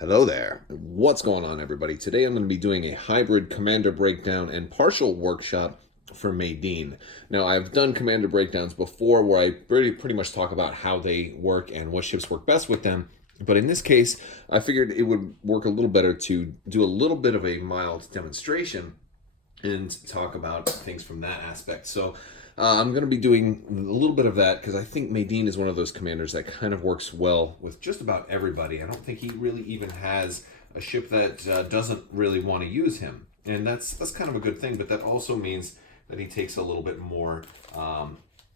Hello there. What's going on, everybody? Today I'm going to be doing a hybrid commander breakdown and partial workshop for Madine. Now, I've done commander breakdowns before where I pretty much talk about how they work and what ships work best with them. But in this case, I figured it would work a little better to do a little bit of a mild demonstration and talk about things from that aspect. So I'm going to be doing a little bit of that because I think Madine is one of those commanders that kind of works well with just about everybody. I don't think he really even has a ship that doesn't really want to use him, and that's kind of a good thing. But that also means that he takes a little bit more.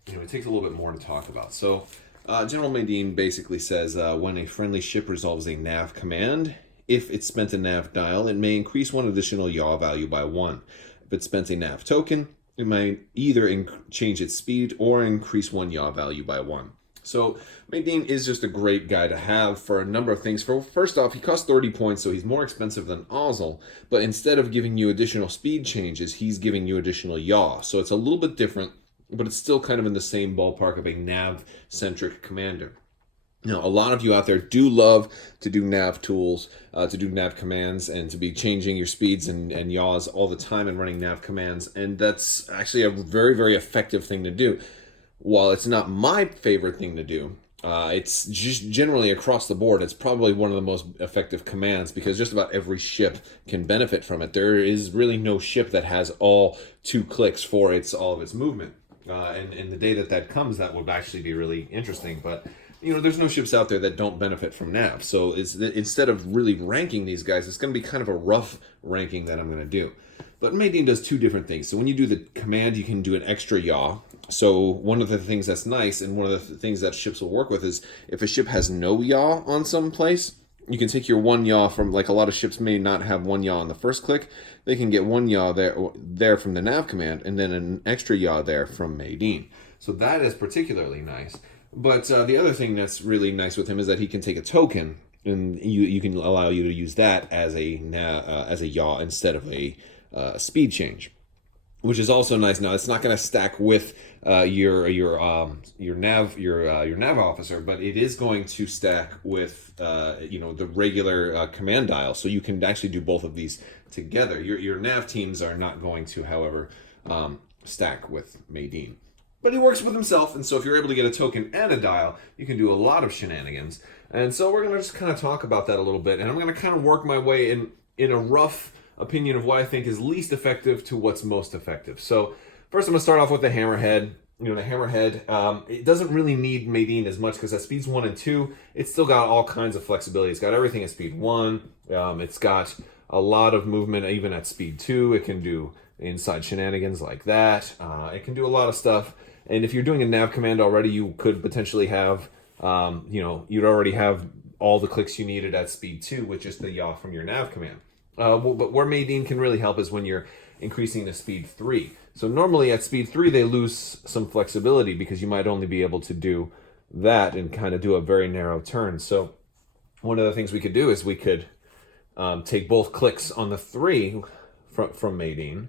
It takes a little bit more to talk about. So General Madine basically says when a friendly ship resolves a nav command, if it spent a nav dial, it may increase one additional yaw value by 1. If it spent a nav token, it might either change its speed or increase one yaw value by 1. So Madine is just a great guy to have for a number of things. First off, he costs 30 points, so he's more expensive than Ozzel, but instead of giving you additional speed changes, he's giving you additional yaw. So it's a little bit different, but it's still kind of in the same ballpark of a nav-centric commander. Now, a lot of you out there do love to do nav tools, to do nav commands, and to be changing your speeds and yaws all the time and running nav commands. And that's actually a very, very effective thing to do. While it's not my favorite thing to do, it's just generally across the board, it's probably one of the most effective commands because just about every ship can benefit from it. There is really no ship that has all 2 clicks for all of its movement. And the day that comes, that would actually be really interesting. But there's no ships out there that don't benefit from nav. So instead of really ranking these guys, it's going to be kind of a rough ranking that I'm going to do. But Madine does 2 different things. So when you do the command, you can do an extra yaw. So one of the things that's nice and one of the things that ships will work with is if a ship has no yaw on some place, you can take your 1 yaw from, like a lot of ships may not have 1 yaw on the first click. They can get 1 yaw there from the nav command and then an extra yaw there from Madine. So that is particularly nice. But the other thing that's really nice with him is that he can take a token, and you can allow you to use that as a yaw instead of a speed change, which is also nice. Now it's not going to stack with your nav officer, but it is going to stack with the regular command dial, so you can actually do both of these together. Your nav teams are not going to, however, stack with Madine. But he works with himself, and so if you're able to get a token and a dial, you can do a lot of shenanigans. And so we're going to just kind of talk about that a little bit, and I'm going to kind of work my way in a rough opinion of what I think is least effective to what's most effective. So first I'm going to start off with the Hammerhead. The Hammerhead, it doesn't really need Madine as much because at speeds 1 and 2, it's still got all kinds of flexibility. It's got everything at speed 1. It's got a lot of movement even at speed 2. It can do inside shenanigans like that. It can do a lot of stuff. And if you're doing a nav command already, you could potentially have, you'd already have all the clicks you needed at speed 2 with just the yaw from your nav command. But where Madine can really help is when you're increasing to speed 3. So normally at speed 3, they lose some flexibility because you might only be able to do that and kind of do a very narrow turn. So one of the things we could do is we could take both clicks on the 3 from Madine,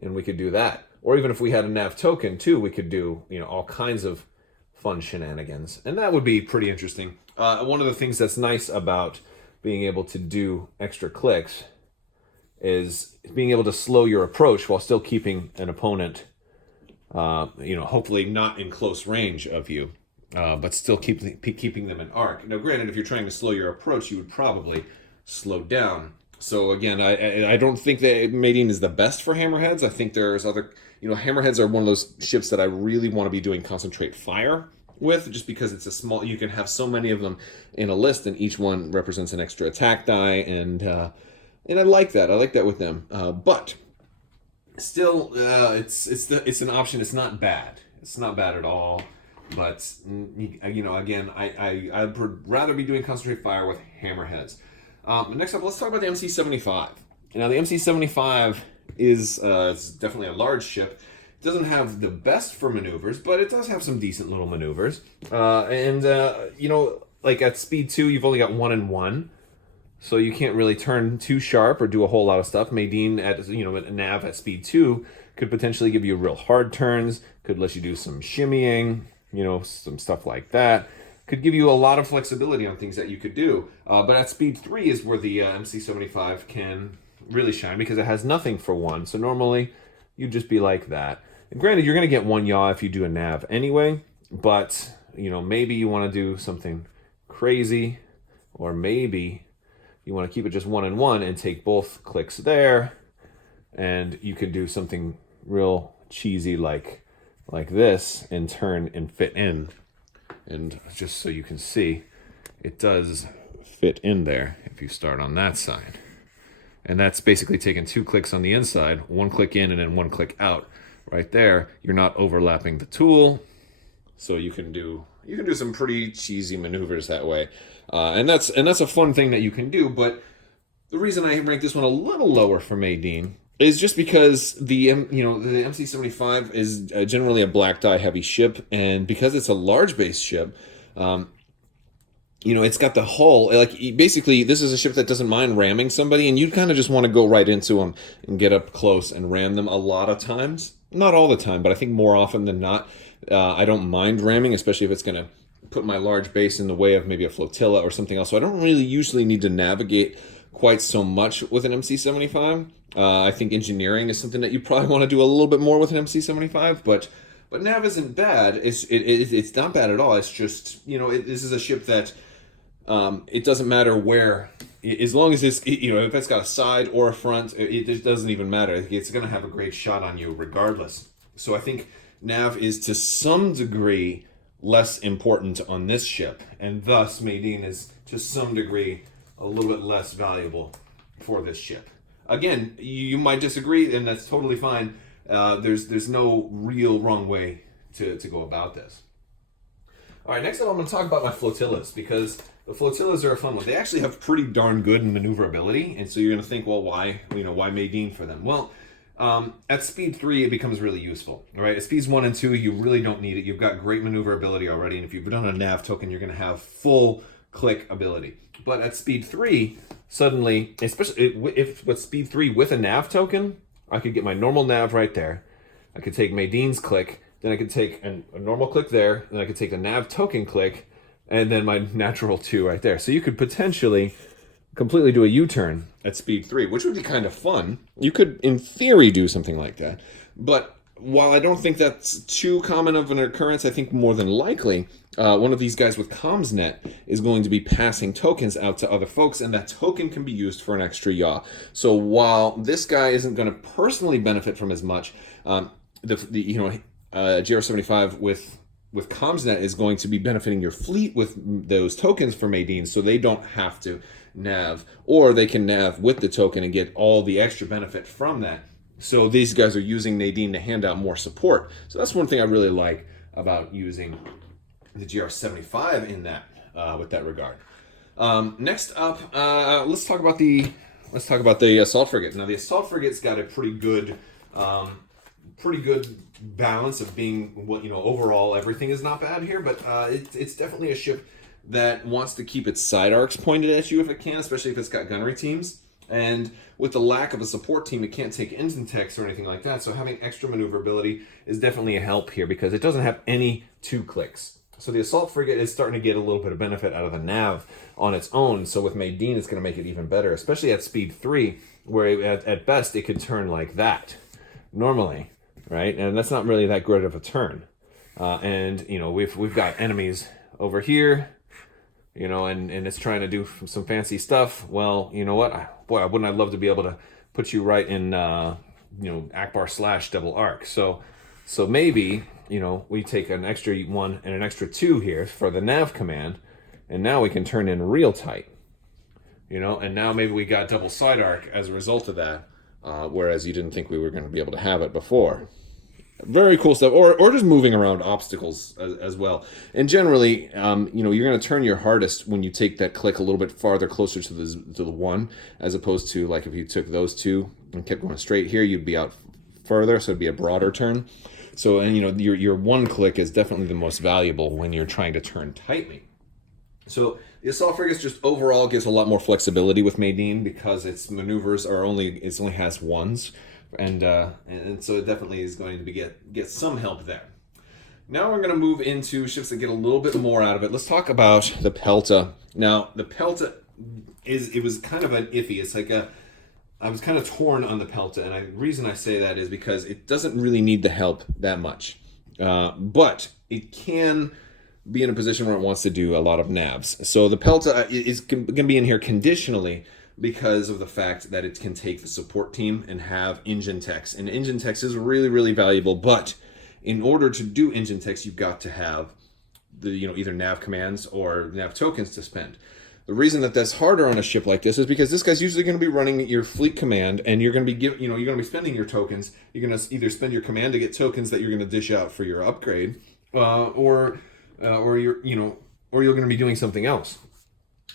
and we could do that. Or even if we had a nav token too, we could do all kinds of fun shenanigans, and that would be pretty interesting. One of the things that's nice about being able to do extra clicks is being able to slow your approach while still keeping an opponent, hopefully not in close range of you, but still keeping them in arc. Now, granted, if you're trying to slow your approach, you would probably slow down. So again, I don't think that Madine is the best for Hammerheads. I think there's other, Hammerheads are one of those ships that I really want to be doing concentrate fire with, just because it's a small, you can have so many of them in a list, and each one represents an extra attack die, and I like that. I like that with them. But still, it's an option. It's not bad. It's not bad at all. But again, I'd rather be doing concentrate fire with Hammerheads. Next up, let's talk about the MC-75. Now, the MC-75 is it's definitely a large ship. It doesn't have the best for maneuvers, but it does have some decent little maneuvers. Like at speed 2, you've only got 1 and 1, so you can't really turn too sharp or do a whole lot of stuff. Madine at nav at speed 2 could potentially give you real hard turns, could let you do some shimmying, some stuff like that. could give you a lot of flexibility on things that you could do. But at speed 3 is where the MC75 can really shine, because it has nothing for 1. So normally you'd just be like that. And granted, you're going to get 1 yaw if you do a nav anyway, but maybe you want to do something crazy, or maybe you want to keep it just 1 and 1 and take both clicks there, and you can do something real cheesy like this and turn and fit in. And just so you can see, it does fit in there if you start on that side. And that's basically taking 2 clicks on the inside, 1 click in and then 1 click out. Right there, you're not overlapping the tool, so you can do some pretty cheesy maneuvers that way. And that's a fun thing that you can do. But the reason I rank this one a little lower for Madine is just because the MC75 is generally a black die heavy ship, and because it's a large base ship, it's got the hull, basically this is a ship that doesn't mind ramming somebody, and you kind of just want to go right into them and get up close and ram them a lot of times. Not all the time, but I think more often than not, I don't mind ramming, especially if it's going to put my large base in the way of maybe a flotilla or something else. So I don't really usually need to navigate quite so much with an MC75. I think engineering is something that you probably want to do a little bit more with an MC75, but nav isn't bad. It's not bad at all. It's just, this is a ship that it doesn't matter where, as long as it's, if it's got a side or a front, it doesn't even matter. It's going to have a great shot on you regardless. So I think nav is to some degree less important on this ship, and thus Madine is to some degree a little bit less valuable for this ship. Again, you might disagree, and that's totally fine. There's no real wrong way to go about this. All right, next up I'm going to talk about my flotillas, because the flotillas are a fun one. They actually have pretty darn good maneuverability, and so you're going to think, well, why Madine for them? Well, at speed 3, it becomes really useful. All right, at speeds 1 and 2, you really don't need it. You've got great maneuverability already, and if you've done a nav token, you're going to have full click ability. But at speed 3, suddenly, especially if with speed 3 with a nav token, I could get my normal nav right there. I could take Madine's click, then I could take a normal click there, then I could take the nav token click, and then my natural 2 right there. So you could potentially completely do a U-turn at speed 3, which would be kind of fun. You could, in theory, do something like that. But while I don't think that's too common of an occurrence, I think more than likely, one of these guys with CommsNet is going to be passing tokens out to other folks, and that token can be used for an extra yaw. So while this guy isn't going to personally benefit from as much, GR75 with CommsNet is going to be benefiting your fleet with those tokens for Madine, so they don't have to nav, or they can nav with the token and get all the extra benefit from that. So these guys are using Madine to hand out more support. So that's one thing I really like about using the GR75 in that, with that regard. Next up, let's talk about the assault frigate. Now the assault frigate's got a pretty good balance of being overall everything is not bad here, but it's definitely a ship that wants to keep its side arcs pointed at you if it can, especially if it's got gunnery teams. And with the lack of a support team, it can't take engine techs or anything like that. So having extra maneuverability is definitely a help here, because it doesn't have any 2 clicks. So the assault frigate is starting to get a little bit of benefit out of the nav on its own. So with Madine, it's going to make it even better, especially at speed 3, where at best it could turn like that normally, right? And that's not really that great of a turn. And we've got enemies over here, and it's trying to do some fancy stuff. Well, you know what? Boy, wouldn't I love to be able to put you right in, Akbar / double arc. So maybe, we take an extra 1 and an extra 2 here for the nav command, and now we can turn in real tight, and now maybe we got double side arc as a result of that, whereas you didn't think we were going to be able to have it before. Very cool stuff, or just moving around obstacles as well. And generally, you're going to turn your hardest when you take that click a little bit farther closer to the 1, as opposed to like if you took those 2 and kept going straight here, you'd be out further, so it'd be a broader turn. So, and your 1 click is definitely the most valuable when you're trying to turn tightly. So the assault frigate just overall gives a lot more flexibility with Madine, because its maneuvers only has 1s. And so it definitely is going to get some help there. Now we're going to move into ships that get a little bit more out of it. Let's talk about the Pelton. Now, the Pelton it was kind of an iffy. It's like I was kind of torn on the Pelton, and the reason I say that is because it doesn't really need the help that much. But it can be in a position where it wants to do a lot of navs. So the Pelton is going to be in here conditionally because of the fact that it can take the support team and have engine techs. And engine techs is really, really valuable, but in order to do engine techs, you've got to have the either nav commands or nav tokens to spend. The reason that that's harder on a ship like this is because this guy's usually going to be running your fleet command, and you're going to be you're going to be spending your tokens. You're going to either spend your command to get tokens that you're going to dish out for your upgrade, or you're going to be doing something else.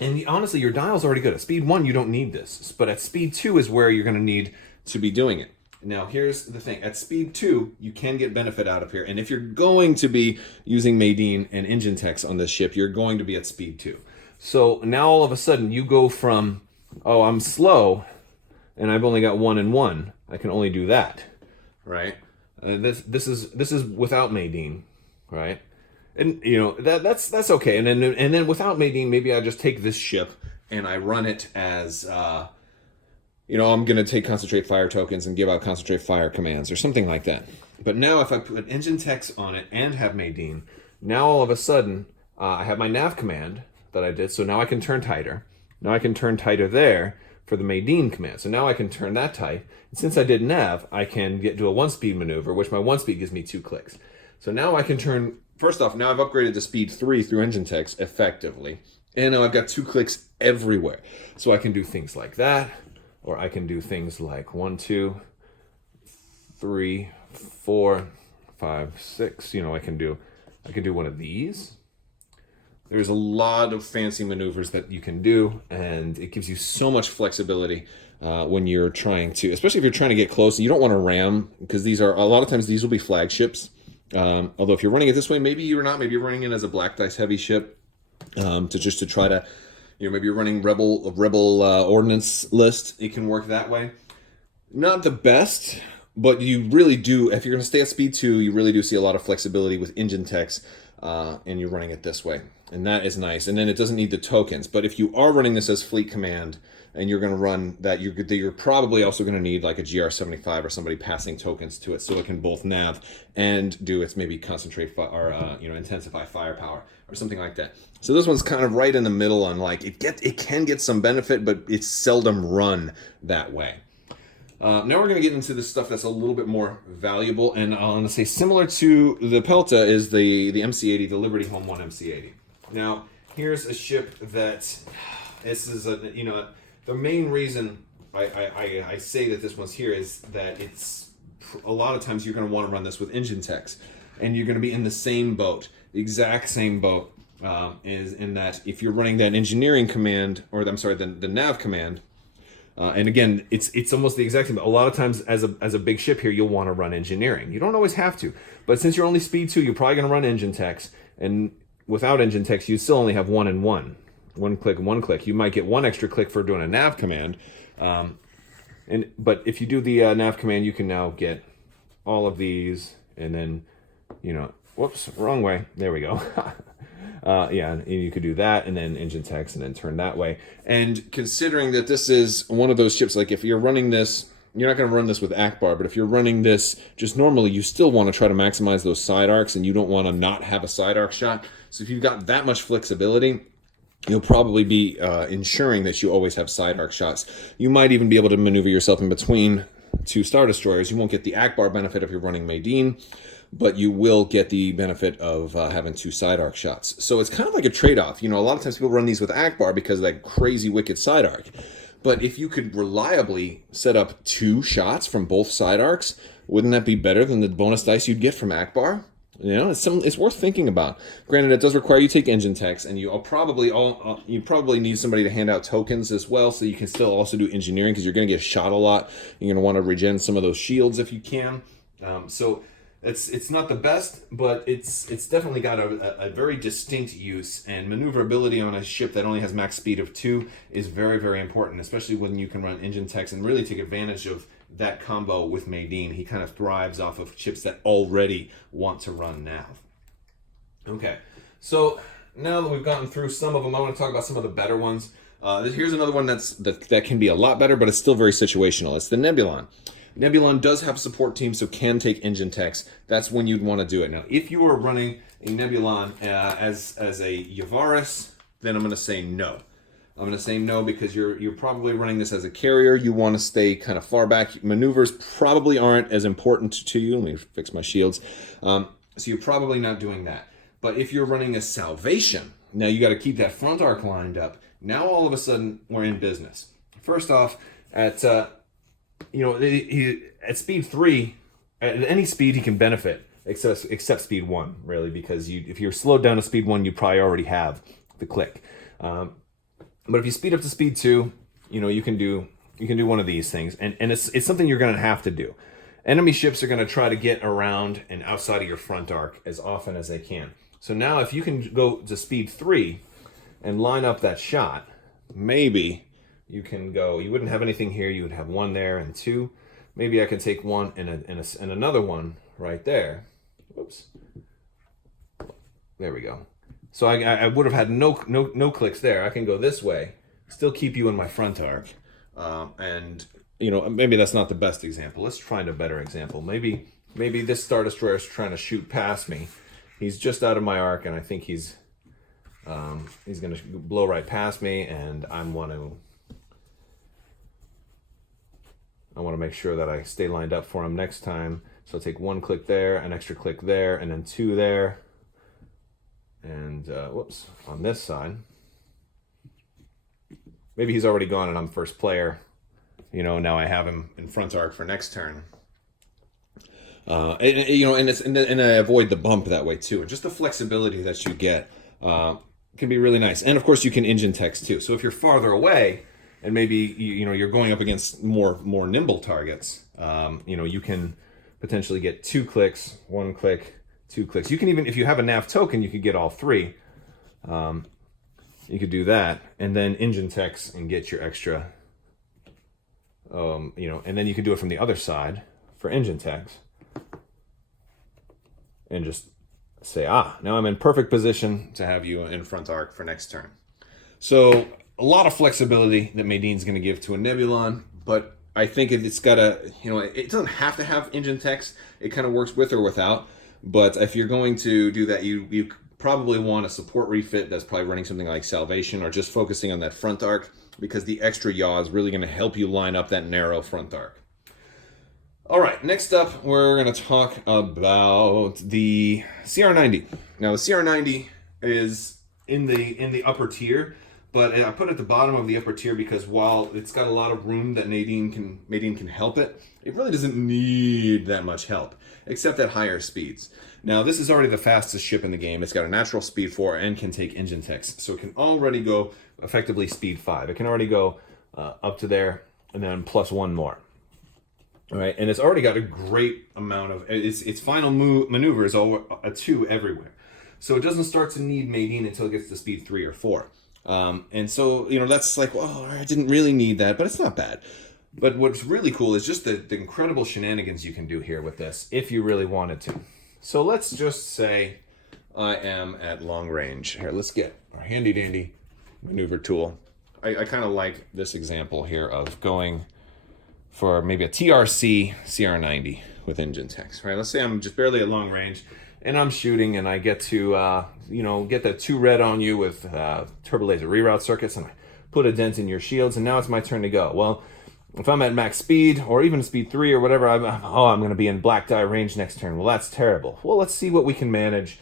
And honestly, your dial's already good. At speed 1, you don't need this, but at speed 2 is where you're going to need to be doing it. Now, here's the thing. At speed 2, you can get benefit out of here. And if you're going to be using Madine and engine techs on this ship, you're going to be at speed 2. So now all of a sudden you go from, oh, I'm slow and I've only got 1 and 1. I can only do that, right? This is without Madine, right? And that's okay. And then without Madine, maybe I just take this ship and I run it as I'm going to take concentrate fire tokens and give out concentrate fire commands or something like that. But now if I put engine techs on it and have Madine, now all of a sudden I have my nav command that I did. So now I can turn tighter. Now I can turn tighter there for the Madine command. So now I can turn that tight. And since I did nav, I can do a 1-speed maneuver, which my 1-speed gives me 2 clicks. So now I can turn, first off, now I've upgraded to speed 3 through engine techs effectively. And now I've got 2 clicks everywhere. So I can do things like that. Or I can do things like 1, 2, 3, 4, 5, 6. I can do one of these. There's a lot of fancy maneuvers that you can do, and it gives you so much flexibility when you're trying to, especially if you're trying to get close. You don't want to ram, because a lot of times these will be flagships. Although if you're running it this way, maybe you're not. Maybe you're running it as a black dice heavy ship to try to. Maybe you're running rebel ordnance list. It can work that way. Not the best, but you really do. If you're going to stay at speed 2, you really do see a lot of flexibility with engine techs, and you're running it this way, and that is nice. And then it doesn't need the tokens. But if you are running this as fleet command, and you're going to run that, you're probably also going to need like a GR75 or somebody passing tokens to it, so it can both nav and do its maybe concentrate or intensify firepower or something like that. So this one's kind of right in the middle on like it can get some benefit, but it's seldom run that way. Now we're going to get into the stuff that's a little bit more valuable, and I'm going to say similar to the Pelton is the MC80, the Liberty Home 1 MC80. Now here's a ship that this is the main reason I say that this one's here is that it's a lot of times you're going to want to run this with engine techs, and you're going to be in the same boat, the exact same boat. Is in that if you're running that engineering command, or the nav command, and again, it's almost the exact same. A lot of times, as a big ship here, you'll want to run engineering. You don't always have to, but since you're only speed 2, you're probably going to run engine techs. And without engine techs, you still only have 1 and 1, 1 click and 1 click. You might get 1 extra click for doing a nav command, but if you do the nav command, you can now get all of these, and then whoops, wrong way. There we go. And you could do that, and then engine techs, and then turn that way. And considering that this is one of those ships, like if you're running this, you're not going to run this with Akbar, but if you're running this just normally, you still want to try to maximize those side arcs, and you don't want to not have a side arc shot. So if you've got that much flexibility, you'll probably be ensuring that you always have side arc shots. You might even be able to maneuver yourself in between 2 Star Destroyers. You won't get the Akbar benefit if you're running Madine, but you will get the benefit of having 2 side arc shots. So it's kind of like a trade-off. A lot of times people run these with Akbar because of that crazy wicked side arc. But if you could reliably set up 2 shots from both side arcs, wouldn't that be better than the bonus dice you'd get from Akbar? It's worth thinking about. Granted, it does require you take engine techs, and you probably need somebody to hand out tokens as well, so you can still also do engineering, because you're going to get shot a lot. You're going to want to regen some of those shields if you can. So it's not the best, but it's definitely got a very distinct use, and maneuverability on a ship that only has max speed of 2 is very, very important, especially when you can run engine techs and really take advantage of that combo with Madine. He kind of thrives off of ships that already want to run nav. Okay, so now that we've gotten through some of them, I want to talk about some of the better ones. Here's another one that can be a lot better, but it's still very situational. It's the Nebulon. Nebulon does have support team, so can take engine techs. That's when you'd want to do it. Now, if you are running a Nebulon as a Yavaris, then I'm going to say no. I'm going to say no because you're probably running this as a carrier. You want to stay kind of far back. Maneuvers probably aren't as important to you. Let me fix my shields. So you're probably not doing that. But if you're running a Salvation, now you got to keep that front arc lined up. Now all of a sudden we're in business. First off, at at speed 3, at any speed he can benefit, except speed 1, really, because if you're slowed down to speed 1, you probably already have the click. But if you speed up to speed 2, you can do one of these things, and it's something you're going to have to do. Enemy ships are going to try to get around and outside of your front arc as often as they can. So now if you can go to speed 3 and line up that shot, maybe you can go, you wouldn't have anything here, you would have 1 there and 2. Maybe I can take 1 and another one right there. Whoops. There we go. So I would have had no clicks there. I can go this way, still keep you in my front arc. And maybe that's not the best example. Let's find a better example. Maybe this Star Destroyer is trying to shoot past me. He's just out of my arc, and I think he's going to blow right past me, and I want to make sure that I stay lined up for him next time. So I'll take 1 click there, an extra click there, and then 2 there. And whoops, on this side. Maybe he's already gone and I'm first player. Now I have him in front arc for next turn. And I avoid the bump that way too. And just the flexibility that you get can be really nice. And of course you can engine text too. So if you're farther away and maybe you're going up against more nimble targets, you can potentially get 2 clicks, 1 click, 2 clicks. You can even, if you have a nav token, you could get all 3. You could do that, and then engine text and get your extra. And then you could do it from the other side for engine text, and just say, now I'm in perfect position to have you in front arc for next turn. So a lot of flexibility that Madine's going to give to a Nebulon, but I think it's got it doesn't have to have engine text. It kind of works with or without. But if you're going to do that, you probably want a support refit that's probably running something like Salvation or just focusing on that front arc, because the extra yaw is really going to help you line up that narrow front arc. All right, next up, we're going to talk about the CR90. Now, the CR90 is in the upper tier, but I put it at the bottom of the upper tier because while it's got a lot of room that Madine can help it, it really doesn't need that much help, except at higher speeds. Now, this is already the fastest ship in the game. It's got a natural speed 4 and can take engine text, so it can already go effectively speed 5. It can already go up to there and then plus 1 more. All right, and it's already got a great amount of its final maneuver is all a 2 everywhere, so it doesn't start to need Madine until it gets to speed 3 or 4. And so that's like, well, I didn't really need that, but it's not bad. But what's really cool is just the incredible shenanigans you can do here with this if you really wanted to. So let's just say I am at long range. Here, let's get our handy dandy maneuver tool. I kind of like this example here of going for maybe a TRC CR90 with engine text, right? Let's say I'm just barely at long range and I'm shooting and I get to, get that 2 red on you with turbo laser reroute circuits, and I put a dent in your shields, and now it's my turn to go. Well, if I'm at max speed or even speed 3 or whatever, I'm going to be in black die range next turn. Well, that's terrible. Well, let's see what we can manage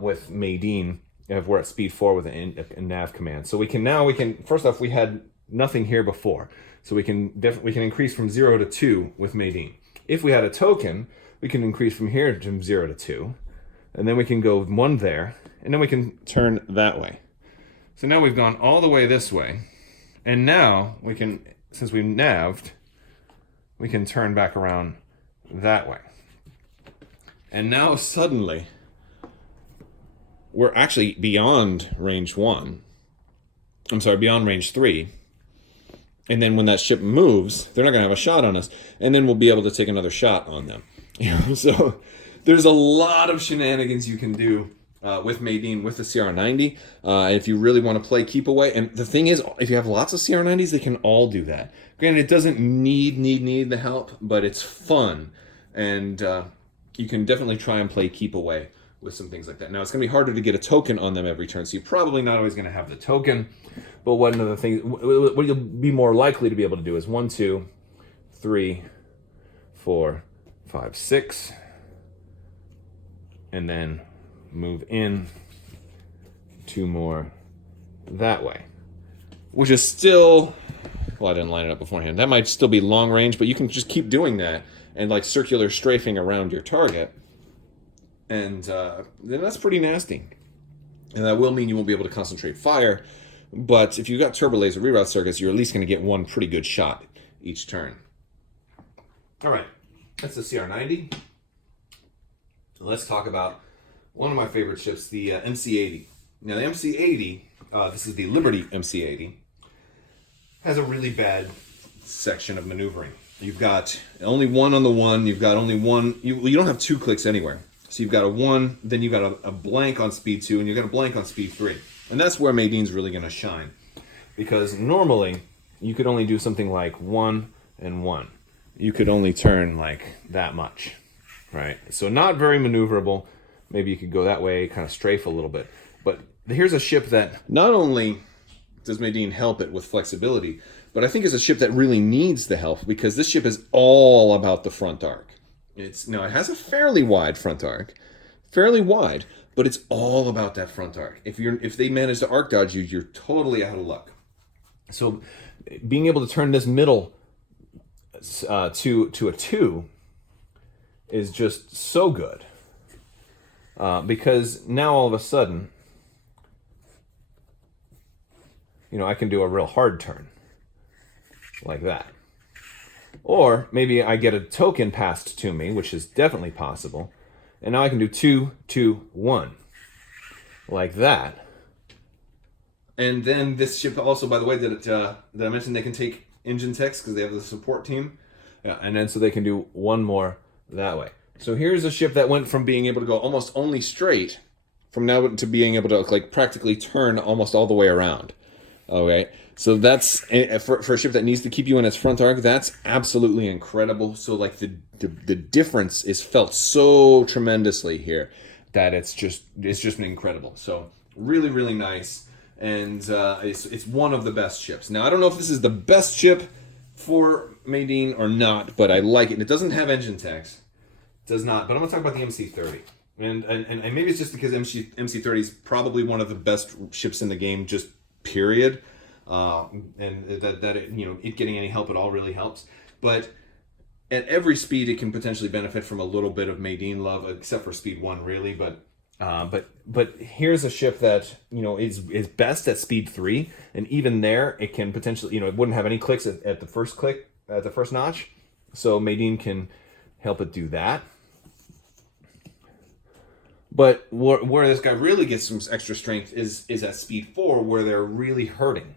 with Madine if we're at speed 4 with a nav command. So we can first off, we had nothing here before. So we can increase from 0 to 2 with Madine. If we had a token, we can increase from here from 0 to 2. And then we can go 1 there, and then we can turn that way. So now we've gone all the way this way. And now we can, since we naved, we can turn back around that way. And now suddenly, we're actually beyond range 1. I'm sorry, beyond range 3. And then when that ship moves, they're not going to have a shot on us. And then we'll be able to take another shot on them. So there's a lot of shenanigans you can do with Madine, with the CR90. If you really want to play keep away, and the thing is, if you have lots of CR90s, they can all do that. Granted, it doesn't need the help, but it's fun, and you can definitely try and play keep away with some things like that. Now, it's going to be harder to get a token on them every turn, so you're probably not always going to have the token. But one of the things, what you'll be more likely to be able to do is 1, 2, 3, 4, 5, 6, and then move in 2 more that way, which is still, well, I didn't line it up beforehand. That might still be long range, but you can just keep doing that and like circular strafing around your target, and then that's pretty nasty. And that will mean you won't be able to concentrate fire, but if you've got turbo laser reroute circuits, you're at least going to get one pretty good shot each turn. All right, that's the CR90. Let's talk about one of my favorite ships, the MC-80. Now, the MC-80, this is the Liberty MC-80, has a really bad section of maneuvering. You've got only one on the one, you've got only one, you don't have 2 clicks anywhere. So you've got a 1, then you've got a blank on speed 2, and you've got a blank on speed 3. And that's where Madine's really going to shine. Because normally, you could only do something like 1 and 1. You could only turn like that much, right? So not very maneuverable. Maybe you could go that way, kind of strafe a little bit. But here's a ship that not only does Madine help it with flexibility, but I think is a ship that really needs the help, because this ship is all about the front arc. It has a fairly wide front arc, fairly wide, but it's all about that front arc. If they manage to arc dodge you, you're totally out of luck. So being able to turn this middle to a 2 is just so good, because now all of a sudden, I can do a real hard turn like that. Or maybe I get a token passed to me, which is definitely possible, and now I can do 2, 2, 1 like that. And then this ship also, by the way, that I mentioned, they can take engine techs because they have the support team. Yeah, and then so they can do 1 more that way. So here's a ship that went from being able to go almost only straight, from now to being able to like practically turn almost all the way around. Okay, so that's for a ship that needs to keep you in its front arc. That's absolutely incredible. So like the difference is felt so tremendously here that it's just been incredible. So really, really nice, and it's one of the best ships. Now I don't know if this is the best ship for Madine or not, but I like it. It doesn't have engine techs, does not. But I'm gonna talk about the MC-30, and maybe it's just because MC-30 is probably one of the best ships in the game, just period. And that it getting any help at all really helps. But at every speed, it can potentially benefit from a little bit of Madine love, except for speed 1, really. But here's a ship that is best at speed 3, and even there, it can potentially it wouldn't have any clicks at the first click at the first notch, so Madine can help it do that. But where this guy really gets some extra strength is at speed 4, where they're really hurting.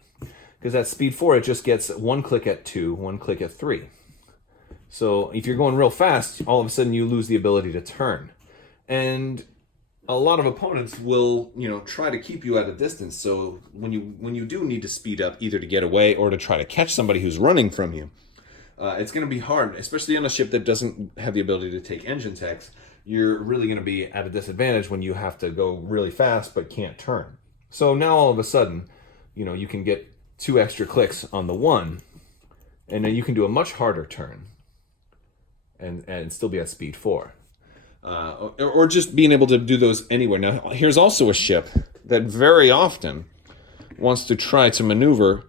Because at speed 4, it just gets 1 click at 2, 1 click at 3. So if you're going real fast, all of a sudden you lose the ability to turn. And a lot of opponents will, try to keep you at a distance. So when you do need to speed up, either to get away or to try to catch somebody who's running from you, it's going to be hard, especially on a ship that doesn't have the ability to take engine techs. You're really going to be at a disadvantage when you have to go really fast but can't turn. So now all of a sudden, you can get 2 extra clicks on the 1, and then you can do a much harder turn and still be at speed 4. Or just being able to do those anywhere. Now, here's also a ship that very often wants to try to maneuver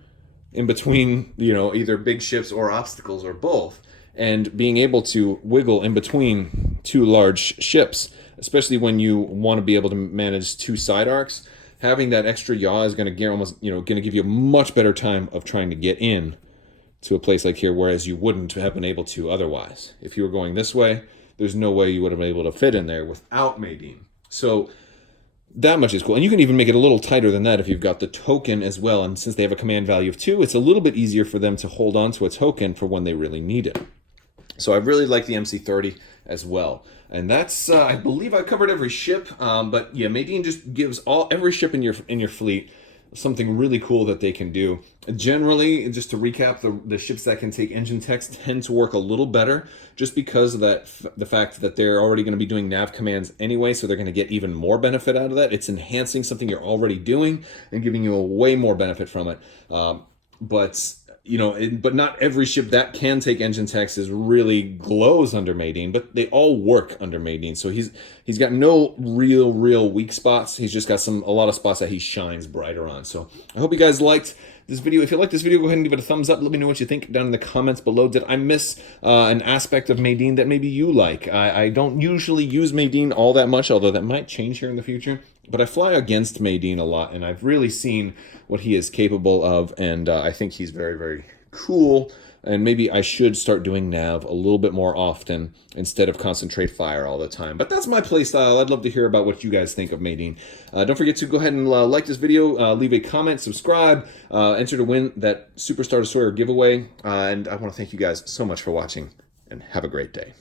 in between, either big ships or obstacles or both, and being able to wiggle in between 2 large ships, especially when you want to be able to manage 2 side arcs. Having that extra yaw is going to give you a much better time of trying to get in to a place like here, whereas you wouldn't have been able to otherwise. If you were going this way, there's no way you would have been able to fit in there without Madine. So that much is cool. And you can even make it a little tighter than that if you've got the token as well. And since they have a command value of 2, it's a little bit easier for them to hold on to a token for when they really need it. So I really like the MC30 as well. And that's, I believe I covered every ship. But yeah, Madine just gives every ship in your fleet something really cool that they can do. Generally, just to recap, the ships that can take engine techs tend to work a little better, just because of the fact that they're already going to be doing nav commands anyway, so they're going to get even more benefit out of that. It's enhancing something you're already doing and giving you a way more benefit from it. But but not every ship that can take engine techs is really glows under Madine, but they all work under Madine. So he's got no real weak spots. He's just got a lot of spots that he shines brighter on. So I hope you guys liked this video. If you liked this video, go ahead and give it a thumbs up. Let me know what you think down in the comments below. Did I miss an aspect of Madine that maybe you like? I don't usually use Madine all that much, although that might change here in the future. But I fly against Madine a lot, and I've really seen what he is capable of, and I think he's very cool. And maybe I should start doing nav a little bit more often instead of concentrate fire all the time. But that's my playstyle. I'd love to hear about what you guys think of Madine. Don't forget to go ahead and like this video, leave a comment, subscribe, enter to win that Superstar Destroyer giveaway. And I want to thank you guys so much for watching, and have a great day.